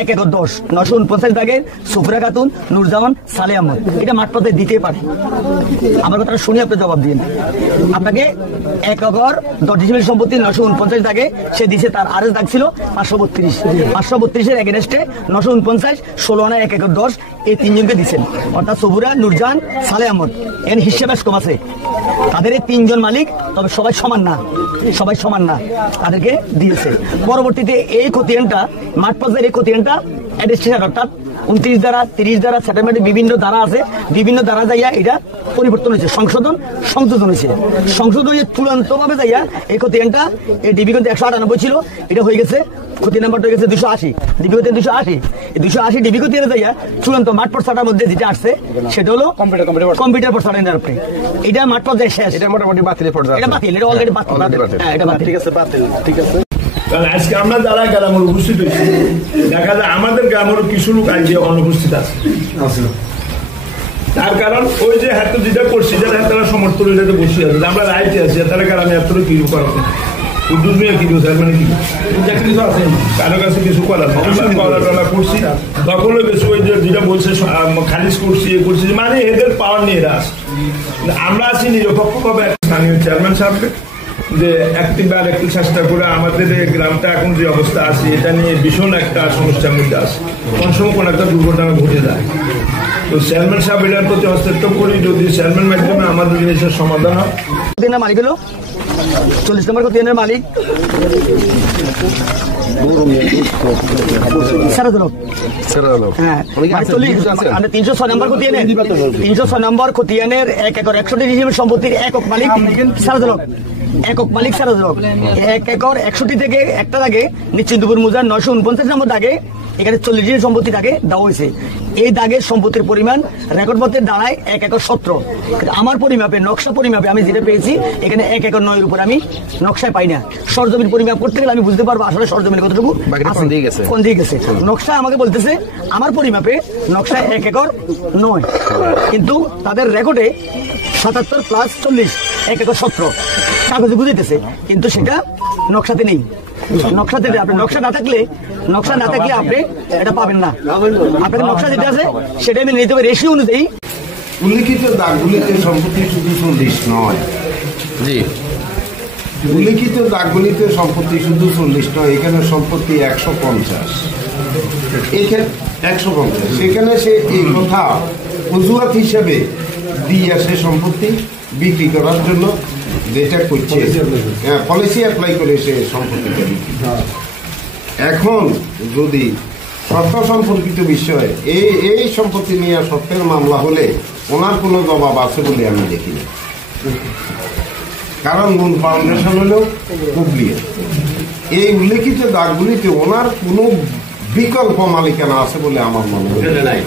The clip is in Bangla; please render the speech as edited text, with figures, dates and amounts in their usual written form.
1 একর 10 949 দাগের সুফরা খাতুন নুরজামান সালে আহমদ। এটা মাঠ পর্যায়ে দিতে পারে। আমার কথাটা শুনে আপনি জবাব দিন। আপনাকে 1 একর 10 ডিসিমেল সম্পত্তি 949 দাগে সে দিছে, তার আরএস দাগ ছিল 532। 532 এর এগেনস্টে 949 16 আনা 1 একর 10 এই তিনজনকে দিচ্ছেন, অর্থাৎ সবুরা, নুরজান, সালে আহমদ। এর হিসেবে কম আছে। তাদের এই তিনজন মালিক, তবে সবাই সমান না, তাদেরকে দিয়েছে। পরবর্তীতে এই খতিয়ানটা মাঠ পর্যায়ের এই খতিয়ানটা অ্যাডমিনিস্ট্রেশন অর্থাৎ 29 ধারা 30 ধারা সেটেলমেন্টে বিভিন্ন ধারা আছে, বিভিন্ন ধারা যাইয়া এটা পরিবর্তন হয়েছে, সংশোধন হয়েছে। সংশোধনের চূড়ান্ত ভাবে যাইয়া এই খতিয়ানটা এই ডিবি কিন্তু 198 ছিল, এটা হয়ে গেছে খতিয়ান নাম্বারটা হয়ে গেছে 280, ডিবি খতিয়ান 280। এই 280 ডিবি খতিয়ানে যাইয়া চূড়ান্ত মাঠ পর্যায়ের মধ্যে যেটা আসছে সেটা হলো কম্পিউটার পর্যায়ের উপরে। এটা মাঠ পর্যায়ে শেষ, এটা মোটামুটি বাতিলের পর্যায়ে, এটা বাতিল, এটা অলরেডি বাতিল। হ্যাঁ, এটা বাতিল, ঠিক আছে, বাতিল, ঠিক আছে। আজকে আমরা যারা গ্রামের উপস্থিত হয়েছি, দেখা যায় আমাদের গ্রামেরও কিছু লোক আজকে অনুপস্থিত আছে। তার কারণ ওই যে হাতে যেটা করছি, যারা তারা সমর্থন বসে আছে, আমরা রাইটে আছি, তারা গ্রামে এত কি করা উদ্যোগ নিয়ে কি মানে কি কারো কাছে কিছু করার করছি, তখন বেশি ওই যেটা বলছে খারিজ করছি, এ করছি, মানে এদের পাওয়ার নিয়ে এরা আসে। আমরা আছি নিরপেক্ষভাবে স্থানীয় চেয়ারম্যান সাহেবকে যে একটিবার একটু চেষ্টা করে আমাদের গ্রামটা এখন যে অবস্থা আছে এটা নিয়ে ভীষণ একটা সমস্যার মধ্যে আছে, কোন সময় কোন একটা দুর্ঘটনা ঘটে যায়। তো চেয়ারম্যান সাহেব এটার প্রতি হস্তক্ষেপ করি, যদি চেয়ারম্যান মাধ্যমে আমাদের জিনিসের সমাধান হয়। মালিক হলো 40 নম্বর খতিয়ানের মালিক 306 নম্বর খতিয়ানের 1 একর 61 ডিসিমেল সম্পত্তির একক মালিক সারাজলক। 1 একর 61 থেকে একটা দাগে নিশ্চিন্তপুর মুজার 949 নম্বর দাগে এখানে 40 ডিসিমেল সম্পত্তি দাগে দেওয়া হয়েছে। এই দাগের সম্পত্তির পরিমাণ রেকর্ড মতে দাঁড়ায় 1 একর 17। আমার পরিমাপে, নকশা পরিমাপে আমি যেটা পেয়েছি এখানে 1 একর 9 এর উপর আমি নকশায় পাই না। সরজমিন পরিমাপ করতে গেলে আমি বুঝতে পারবো আসলে সরজমিন কতটুকু কোন দিকে গেছে। নকশা আমাকে বলতেছে আমার পরিমাপে নকশায় 1 একর 9, কিন্তু তাদের রেকর্ডে 77 প্লাস 40 1 একর 17 কাগজে বুঝাইতেছে, কিন্তু সেটা নকশাতে নেই। নকশাতে আপনি নকশা না থাকলে আপনি এটা পাবেন না। আপনাদের নকশা যেটা আছে সেটা আমি নিতে হবে রেশিও অনুযায়ী। উল্লিখিত দাগগুলিতে সম্পত্তি শুধু 40 নয়, জি, উল্লিখিত দাগগুলিতে সম্পত্তি শুধু 40 নয়, এখানে সম্পত্তি 150, এখানে 150। সেখানে সে এই কথা অজুহাত হিসেবে দিয়ে আসে সম্পত্তি বিক্রি করার জন্য, যেটা করছে পলিসি অ্যাপ্লাই করে সে সম্পত্তিটা বিক্রি। এখন যদি সত্য সম্পর্কিত বিষয় এই সম্পত্তি নিয়ে সত্যের মামলা হলে ওনার কোনো জবাব আছে বলে আমি দেখি না, কারণ মূল ফাউন্ডেশন হলেও পুবলিক। এই উল্লেখিত দাগগুলিতে ওনার কোনো বিকল্প মালিকানা আছে বলে আমার মনে হয় নাই।